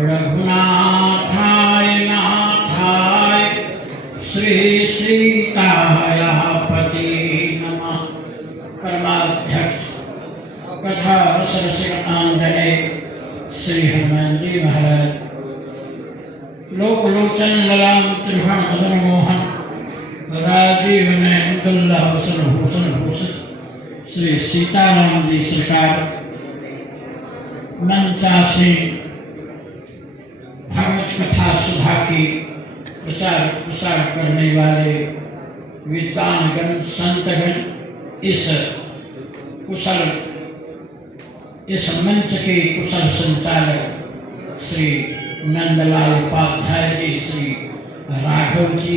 रघुनाथाय नाथाय श्री सीतायापति नमः। परमाध्यक्ष कथा रसरसिक आंजने श्री हनुमान जी महाराज लोक लोचन ललाम त्रिभुवन मदन मोहन राजीव नयन दुल्लभ वसन भूषण भूषित श्री सीताराम जी सरकार मंचासी भागवत कथा सुधा की प्रसार करने वाले विद्वानगण संतगण इस मंच के कुशल संचालक श्री नंदलाल उपाध्याय जी, श्री राघव जी,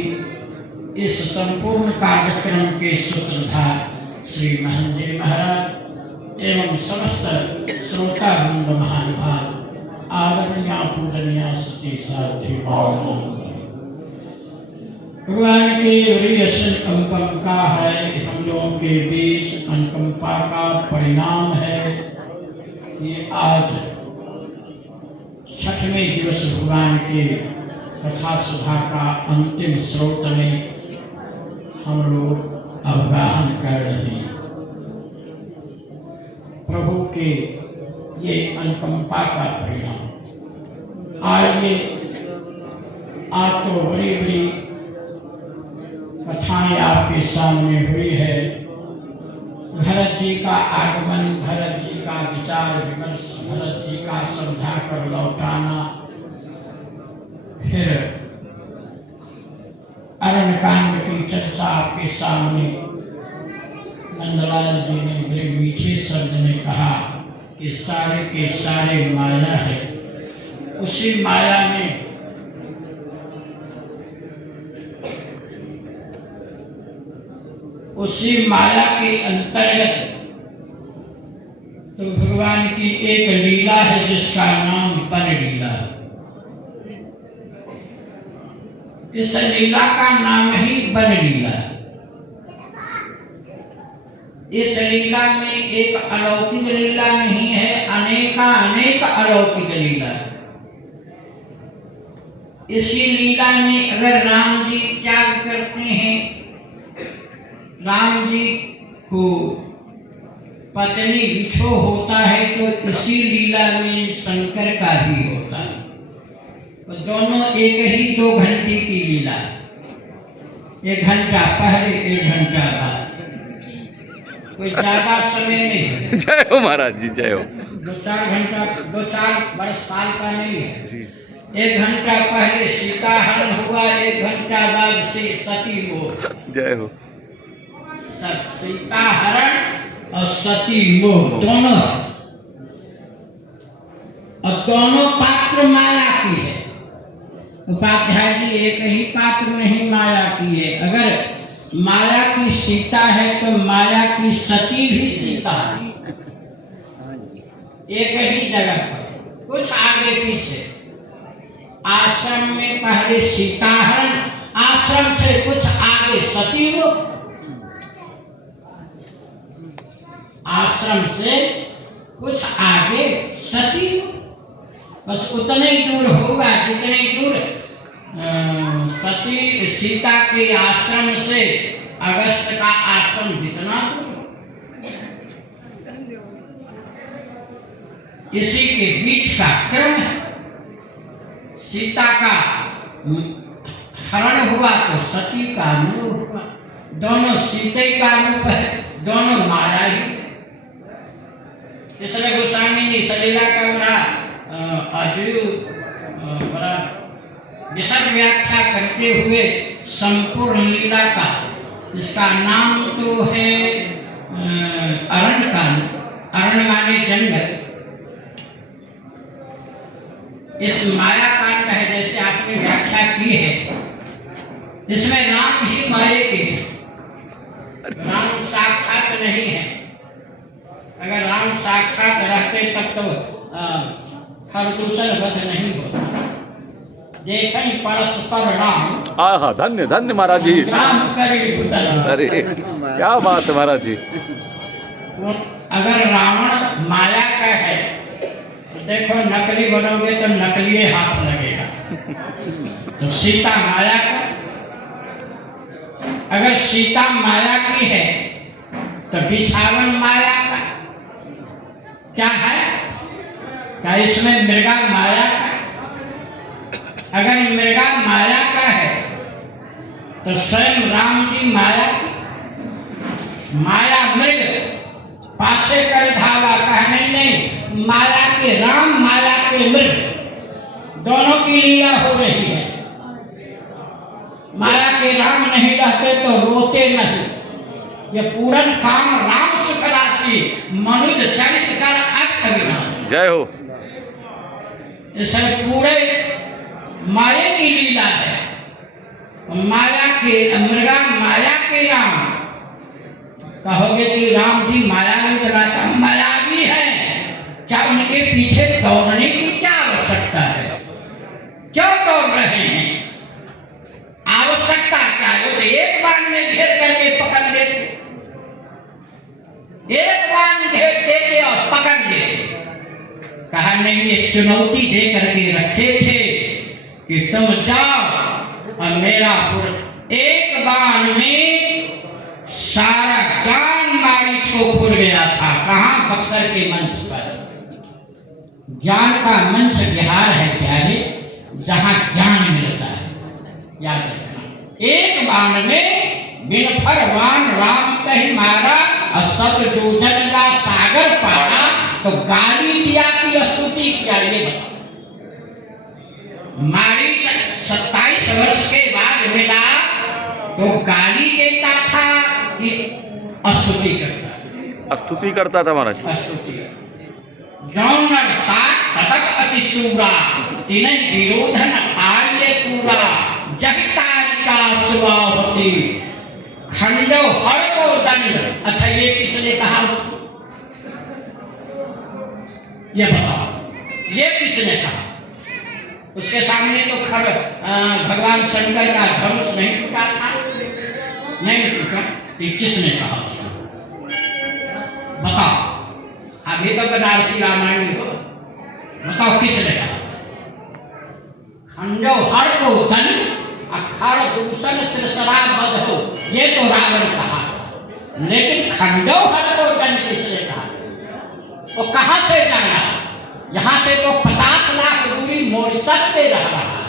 इस संपूर्ण कार्यक्रम के सूत्रधार श्री महन जी महाराज एवं समस्त श्रोता वृंद महानुभाव, आदरणीय पूजनीय सती साथी भगवान के अनुकंपा का है, हम लोगों के बीच अनुकंपा का परिणाम है। ये आज 6वें दिवस भगवान के कथा सुधा का अंतिम स्रोत में हम लोग अवगाहन कर रहे हैं। प्रभु के ये अनुकंपा का परिणाम। आइए, आज तो बड़ी बड़ी कथाएं आपके सामने हुई है। भरत जी का आगमन, भरत जी का विचार विमर्श, भरत जी का समझा कर लौटाना, फिर अरण्यकांड की चर्चा आपके सामने नंदलाल जी ने बड़े मीठे शब्द में कहा कि सारे के सारे माया है। उसी माया में उसी माया के अंतर्गत तो भगवान की एक लीला है जिसका नाम बन लीला। इस लीला का नाम ही बन लीला। इस लीला में एक अलौकिक लीला नहीं है, अनेक अलौकिक लीला है। इसी लीला में अगर राम जी त्याग करते हैं, राम जी को पत्नी विछो होता है, तो इसी लीला में शंकर का भी होता है। तो दोनों एक ही 2 घंटे की लीला, 1 घंटा पहले 1 घंटा बाद, कोई ज्यादा समय नहीं। जय हो महाराज जी, जय हो। 2-4 घंटा, 2-4 बरस साल का नहीं है जी। 1 घंटा पहले सीता हरण हुआ, 1 घंटा बाद से सती मोह। जय हो। सीता हरण और सती मोह दोनों, और दोनों पात्र माया की है। उपाध्याय जी एक ही पात्र नहीं माया की है। अगर माया की सीता है तो माया की सती भी सीता है, एक ही जगह पर, कुछ आगे पीछे। आश्रम में पहले सीता हरण, आश्रम से कुछ आगे सती मोह, आश्रम से कुछ आगे सती। बस उतने ही दूर होगा जितने दूर सती सीता के आश्रम से अगस्त का आश्रम जितना दूर। इसी के बीच का क्रम है। सीता का हरण हुआ तो सती का मोह हुआ। दोनों सीते का रूप है, दोनों माया ही। इसलिए गोस्वामी जी सलीला का बड़ा विशद व्याख्या करते हुए संपूर्ण लीला का, इसका नाम तो है अरण्य कांड। अरण्य माने जंगल। इस माया कांड है, जैसे आपने व्याख्या की है, इसमें राम ही माया के हैं, राम साक्षात नहीं है। अगर राम साक्षात रहते तब तो खरदूषण वध नहीं होता। देखें परस्पर राम। हाँ, धन्य धन्य महाराज जी। राम करे भूतल। अरे क्या बात है महाराज जी। अगर रावण माया का है देखो नकली बनोगे तो नकली हाथ लगेगा। तो सीता माया का, अगर सीता माया की है तो बिछावन माया का क्या है? क्या इसमें मृगा माया का? अगर मृगा माया का है तो स्वयं राम जी माया की। माया मृग पाछे कर धावा, कहा नहीं, माया के राम माया के मृग, दोनों की लीला हो रही है। माया के राम नहीं रहते तो रोते नहीं। ये पूरन काम राम सुख राशि, मनुज चरित कर अर्थ विनाश। जय हो। इसे पूरे माया की लीला है। माया के मृगा माया के राम, कहोगे कि राम जी माया में बनाता, मायावी है, क्या उनके पीछे दौड़ने की क्या आवश्यकता है? क्यों दौड़ रहे हैं? आवश्यकता क्या है? तो एक बार में घेर करके पकड़ लेते, एक बार घेर देते और पकड़ लेते। कहा नहीं, ये चुनौती दे करके रखे थे कि तुम जाओ और मेरा एक बार में सारा ज्ञान मारीच को खुल गया था। कहाँ? बक्सर के मंच पर। ज्ञान का मंच बिहार है प्यारे, जहाँ ज्ञान मिलता है। याद रखना, एक बाण में बिन फरमान राम कहीं मारा और सतजोजन का सागर पारा। तो गाली दिया कि स्तुति किया? ये बताओ। मारी 27 वर्ष के बाद मिला तो गाली देता था कि स्तुति करता? स्तुति करता था महाराज। स्तुति। तटक अति सूरा तिनय विरोधन आर्य पूरा जहि तारिका सुवा होती खंडो हर को दंड। अच्छा, ये किसने कहा उसको? ये बताओ, ये किसने कहा? उसके सामने तो भगवान शंकर का धनुष नहीं टूटा था, नहीं टूटा। ये किसने कहा उसको? बताओ। अभी तो बनारसी रामायण हो, बताओ किसने कहा? खंडो हर को दंड अखड़ दूषण त्रिसरा बध हो, ये तो रावण कहा। लेकिन खंडो हर को दंड किसने कहा? वो कहां से जाना? यहां से तो 50 लाख दूरी मॉरिशस पे रह रहा है।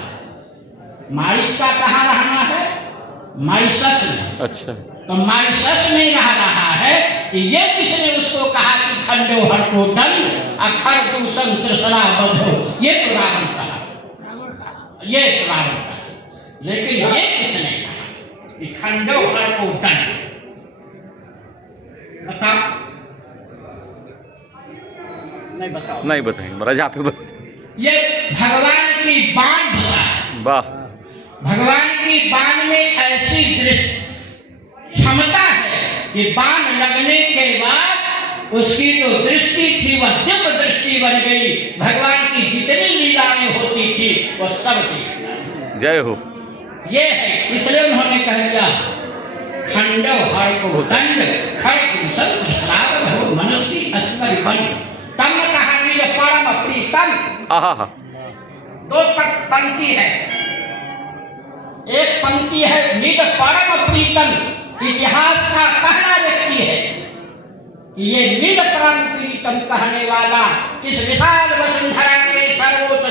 मॉरिशस का कहाँ रहना है? मॉरिशस में। अच्छा, तो मॉरिशस में रह रहा है कि ये किसने उसको कहा कि खंडो हर को दंड अखर दूषण त्रिसरा बध हो? ये तो रावण कहा, ये तो रावण कहा। लेकिन ये किसने कहा कि खंडो हर को दंड? बताओ। नहीं बताओ। नहीं बताएंगे महाराज, आप ही ये भगवान की बाण बताए। वाह। भगवान की बाण में ऐसी दृष्टि क्षमता है कि बाण लगने के बाद उसकी जो दृष्टि थी वह दिव्य दृष्टि बन गई। भगवान की जितनी लीलाएं होती थी वो सब थी। जय हो। ये है, इसलिए उन्होंने कह दिया खंडो हर को दंड खड़ग दूषण श्रावण हो मनुष्य अस्कर बन। तम कहानी जो परम प्रीतम। आहा। दो पंक्ति है। एक पंक्ति है निज परम प्रीतम, इतिहास का पहला व्यक्ति है कि ये निज परम प्रीतम कहने वाला इस विशाल वसुंधरा